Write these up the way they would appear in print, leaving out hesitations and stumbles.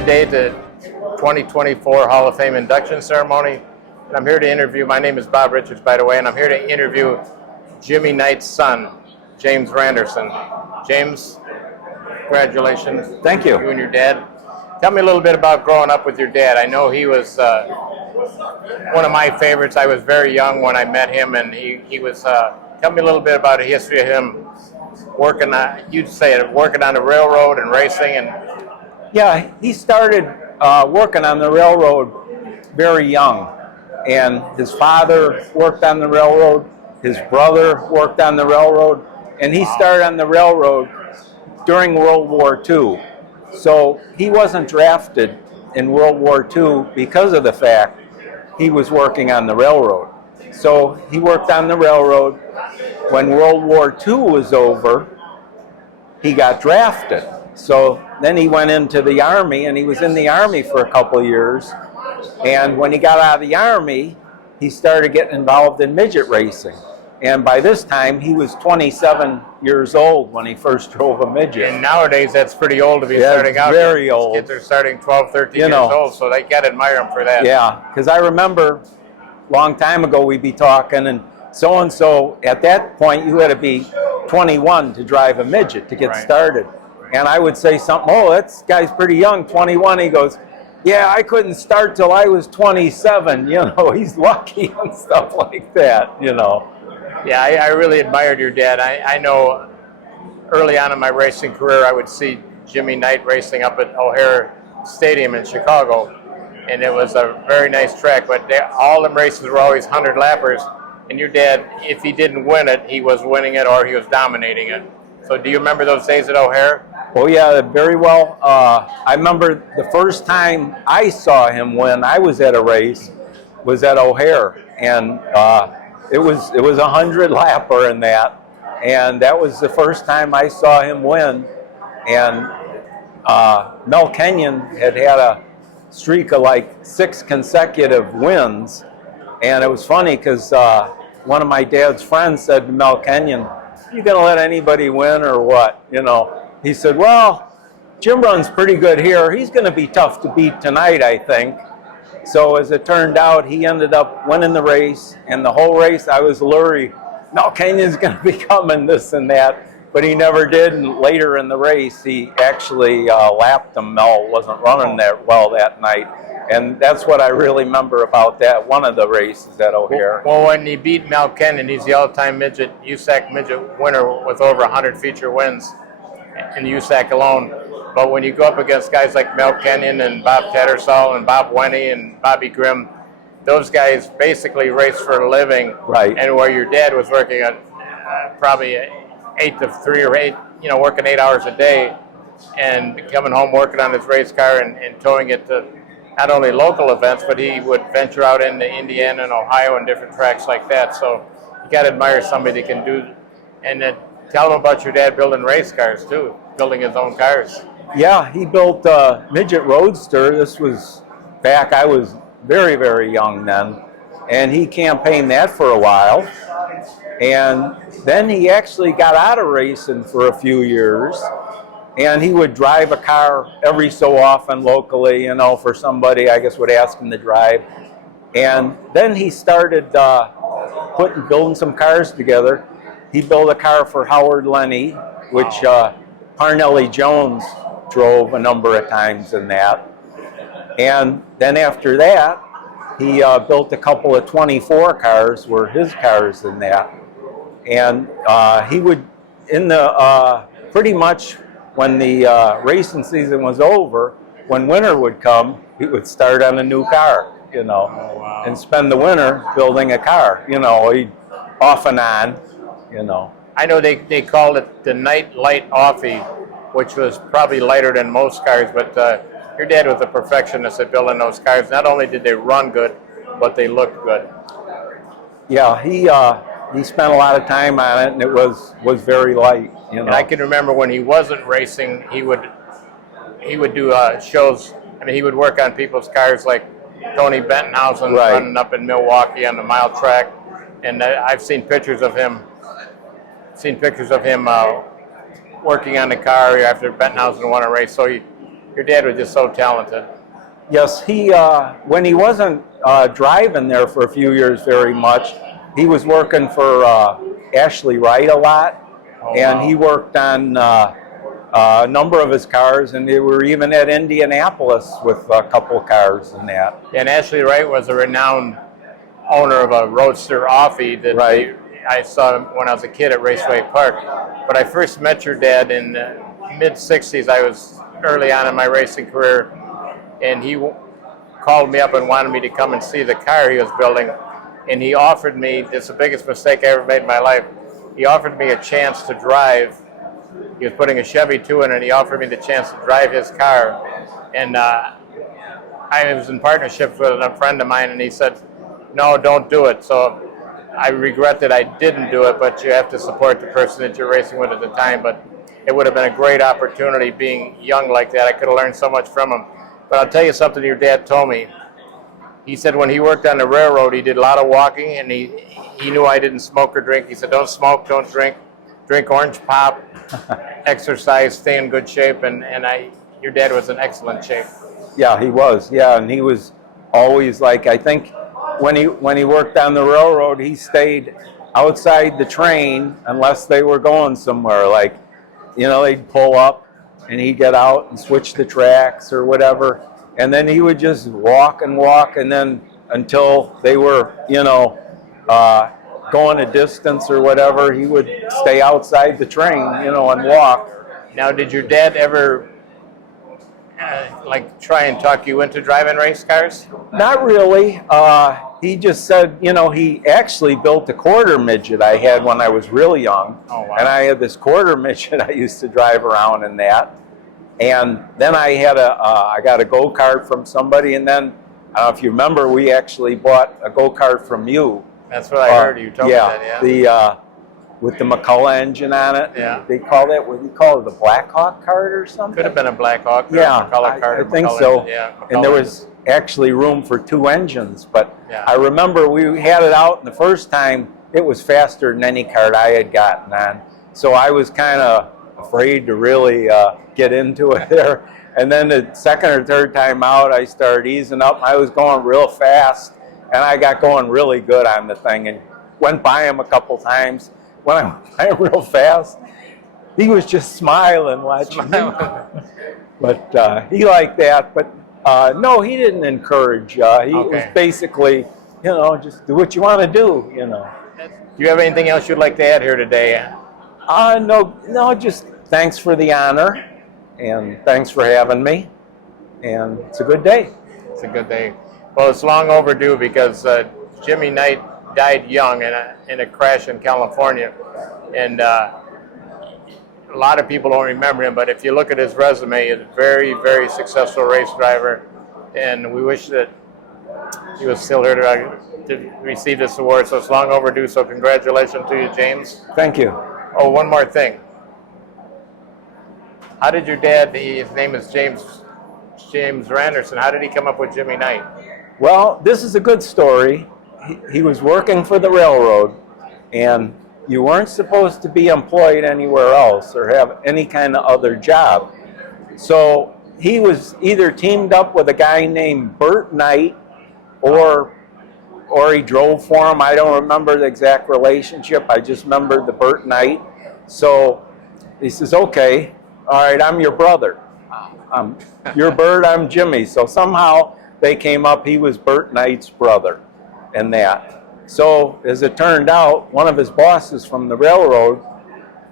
today at the 2024 Hall of Fame induction ceremony. And I'm here to interview, my name is Bob Richards, by the way, and I'm here to interview Jimmy Knight's son, James Randerson. James, congratulations. Thank you. You and your dad. Tell me a little bit about growing up with your dad. I know he was one of my favorites. I was very young when I met him, and he was, tell me a little bit about the history of him working on, you'd say it, working on the railroad and racing. And Yeah, he started working on the railroad very young, and his father worked on the railroad, his brother worked on the railroad, and he started on the railroad during World War II. So he wasn't drafted in World War II because of the fact he was working on the railroad. So he worked on the railroad. When World War II was over, he got drafted. So then he went into the Army, and he was in the Army for a couple of years. And when he got out of the Army, he started getting involved in midget racing. And by this time, he was 27 years old when he first drove a midget. And nowadays, that's pretty old to be starting out. Very old. Kids are starting 12, 13 years old, so they got to admire them for that. Yeah, because I remember a long time ago we'd be talking, and so-and-so, at that point, you had to be 21 to drive a midget to get started. And I would say something, oh, that guy's pretty young, 21. He goes, yeah, I couldn't start till I was 27. You know, he's lucky and stuff like that, you know. Yeah, I really admired your dad. I know early on in my racing career, I would see Jimmy Knight racing up at O'Hare Stadium in Chicago, and it was a very nice track, but all them races were always 100 lappers, and your dad, if he didn't win it, he was winning it or he was dominating it. So do you remember those days at O'Hare? Oh yeah, very well. I remember the first time I saw him when I was at a race was at O'Hare, and it was a 100 lapper in that, and that was the first time I saw him win. And Mel Kenyon had a streak of like 6 consecutive wins, and it was funny because one of my dad's friends said to Mel Kenyon, "You gonna let anybody win or what?" You know. He said, "Well, Jim runs pretty good here. He's gonna be tough to beat tonight, I think." So as it turned out, he ended up winning the race, and the whole race I was worried, Mel Kenyon's gonna be coming, this and that, but he never did. And later in the race, he actually lapped him. Mel wasn't running that well that night. And that's what I really remember about that, one of the races at O'Hare. Well, when he beat Mel Kenyon, he's the all-time USAC midget winner with over 100 feature wins in USAC alone. But when you go up against guys like Mel Kenyon and Bob Tattersall and Bob Wenny and Bobby Grimm, those guys basically race for a living. Right. And where your dad was working on probably 8 to 3 or 8, you know, working 8 hours a day and coming home working on his race car and towing it to not only local events, but he would venture out into Indiana and Ohio and different tracks like that. So you got to admire somebody that can do, and then tell them about your dad building race cars too, building his own cars. Yeah, he built a midget roadster. This was back, I was very, very young then, and he campaigned that for a while. And then he actually got out of racing for a few years, and he would drive a car every so often locally, you know, for somebody, I guess, would ask him to drive. And then he started building some cars together. He built a car for Howard Lenny, which Parnelli Jones drove a number of times in that. And then after that, he built a couple of 24 cars, were his cars in that. And he would, pretty much when the racing season was over, when winter would come, he would start on a new car, you know, and spend the winter building a car, you know, off and on, you know. I know they called it the Night Light Offie, which was probably lighter than most cars, but your dad was a perfectionist at building those cars. Not only did they run good, but they looked good. Yeah, he spent a lot of time on it, and it was very light, you know. And I can remember when he wasn't racing, he would do shows. I mean, he would work on people's cars like Tony Bentonhausen running up in Milwaukee on the mile track, and I've seen pictures of him. Working on the car after Bentonhausen won a race. So your dad was just so talented. Yes, he when he wasn't driving there for a few years very much, he was working for Ashley Wright a lot, and he worked on a number of his cars, and they were even at Indianapolis with a couple cars and that. And Ashley Wright was a renowned owner of a Roadster Offie that I saw when I was a kid at Raceway Park. But I first met your dad in the mid-'60s. I was early on in my racing career, and he called me up and wanted me to come and see the car he was building. And he offered me, this is the biggest mistake I ever made in my life, he offered me a chance to drive. He was putting a Chevy 2 in, and he offered me the chance to drive his car. And I was in partnership with a friend of mine, and he said, no, don't do it. So I regret that I didn't do it, but you have to support the person that you're racing with at the time. But it would have been a great opportunity being young like that. I could have learned so much from him. But I'll tell you something your dad told me. He said when he worked on the railroad, he did a lot of walking, and he knew I didn't smoke or drink. He said, don't smoke, don't drink orange pop, exercise, stay in good shape, and your dad was in excellent shape. Yeah, he was. Yeah, and he was always like, I think when he worked on the railroad, he stayed outside the train unless they were going somewhere. Like, they'd pull up and he'd get out and switch the tracks or whatever, and then he would just walk, and then until they were, going a distance or whatever, he would stay outside the train, and walk. Now, did your dad ever try and talk you into driving race cars? Not really. He just said, he actually built a quarter midget I had when I was really young. Oh, wow. And I had this quarter midget I used to drive around in that. And then I had I got a go-kart from somebody, and then, I don't know if you remember, we actually bought a go-kart from you. That's what I heard. You told me that, yeah. With the McCullough engine on it. Yeah. They call that, what do you call it, the Blackhawk cart or something? Could have been a Blackhawk or yeah, a McCullough cart. I think so. Yeah, and there was actually room for 2 engines, but yeah. I remember we had it out, and the first time it was faster than any kart I had gotten on. So I was kind of afraid to really get into it there. And then the second or third time out, I started easing up. I was going real fast, and I got going really good on the thing and went by him a couple times. When I went by him real fast, he was just smiling watching me. But he liked that. But no, he didn't encourage. He was basically, just do what you want to do, Do you have anything else you'd like to add here today? No, just thanks for the honor, and thanks for having me, and it's a good day. It's a good day. Well, it's long overdue because Jimmy Knight died young in a crash in California, and a lot of people don't remember him, but if you look at his resume, he's a very, very successful race driver, and we wish that he was still here to receive this award, so it's long overdue, so congratulations to you, James. Thank you. Oh, one more thing. How did your dad, his name is James Randerson, how did he come up with Jimmy Knight? Well, this is a good story. He was working for the railroad, and you weren't supposed to be employed anywhere else or have any kind of other job. So he was either teamed up with a guy named Bert Knight, or he drove for him. I don't remember the exact relationship. I just remember the Bert Knight. So he says, okay, all right, I'm your brother. You're Bert, I'm Jimmy. So somehow they came up, he was Bert Knight's brother and that. So as it turned out, one of his bosses from the railroad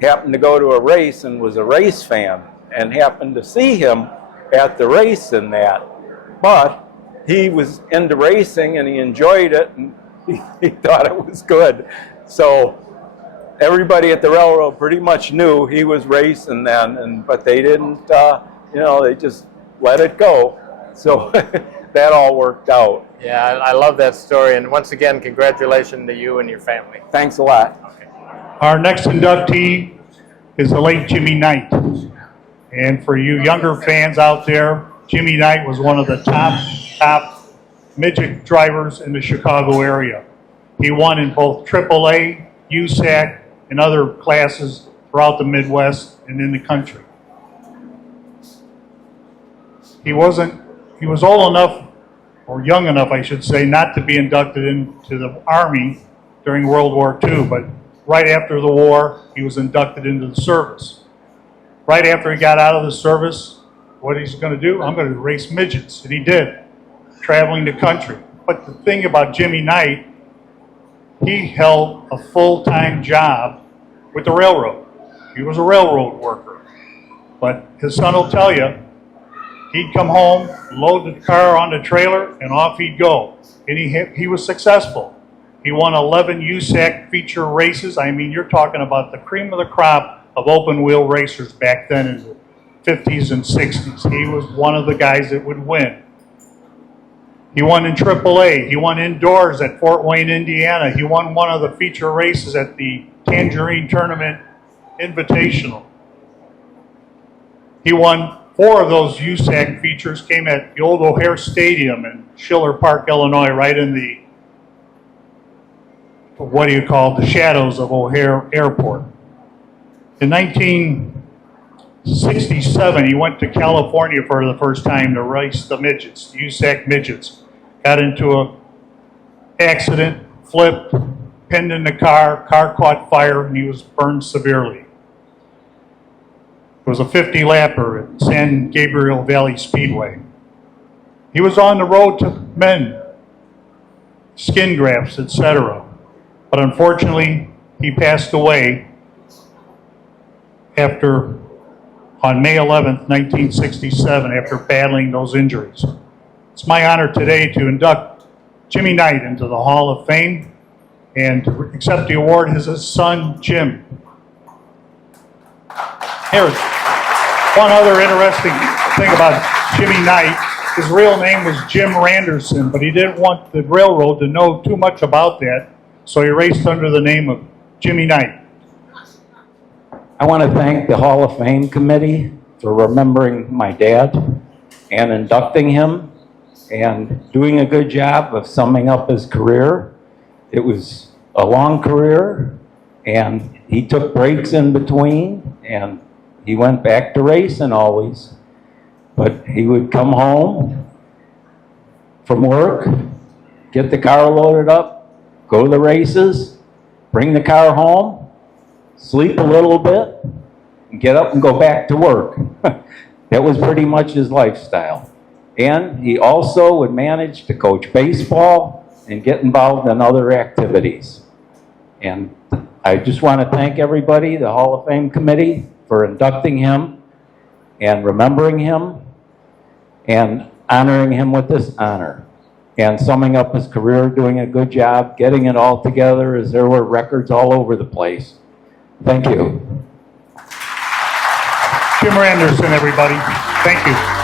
happened to go to a race and was a race fan and happened to see him at the race and that. But he was into racing and he enjoyed it, and he thought it was good. So everybody at the railroad pretty much knew he was racing then, but they didn't, they just let it go. So that all worked out. Yeah, I love that story. And once again, congratulations to you and your family. Thanks a lot. Okay. Our next inductee is the late Jimmy Knight. And for you younger fans out there, Jimmy Knight was one of the top midget drivers in the Chicago area. He won in both AAA, USAC, and other classes throughout the Midwest and in the country. he was old enough, or young enough, I should say, not to be inducted into the Army during World War II, but right after the war, he was inducted into the service. Right after he got out of the service, what he's going to do? I'm going to race midgets, and he did, traveling the country. But the thing about Jimmy Knight, he held a full-time job with the railroad. He was a railroad worker. But his son will tell you, he'd come home, load the car on the trailer, and off he'd go. And he was successful. He won 11 USAC feature races. I mean, you're talking about the cream of the crop of open wheel racers back then in the 50s and 60s. He was one of the guys that would win. He won in AAA. He won indoors at Fort Wayne, Indiana. He won one of the feature races at the Tangerine Tournament Invitational. He won 4 of those USAC features, came at the old O'Hare Stadium in Schiller Park, Illinois, right in the, what do you call it, the shadows of O'Hare Airport. In 1967, he went to California for the first time to race the midgets, the USAC midgets. Got into an accident, flipped, pinned in the car caught fire, and he was burned severely. It was a 50-lapper at San Gabriel Valley Speedway. He was on the road to men, skin grafts, etc. But unfortunately, he passed away on May 11th, 1967, after battling those injuries. It's my honor today to induct Jimmy Knight into the Hall of Fame, and to accept the award is his son, Jim. Here's one other interesting thing about Jimmy Knight. His real name was Jim Randerson, but he didn't want the railroad to know too much about that, so he raced under the name of Jimmy Knight. I want to thank the Hall of Fame committee for remembering my dad and inducting him and doing a good job of summing up his career. It was a long career, and he took breaks in between, and he went back to racing always. But he would come home from work, get the car loaded up, go to the races, bring the car home, sleep a little bit, and get up and go back to work. That was pretty much his lifestyle. And he also would manage to coach baseball and get involved in other activities. And I just want to thank everybody, the Hall of Fame committee, for inducting him and remembering him and honoring him with this honor. And summing up his career, doing a good job, getting it all together, as there were records all over the place. Thank you. Jim Randerson, everybody. Thank you.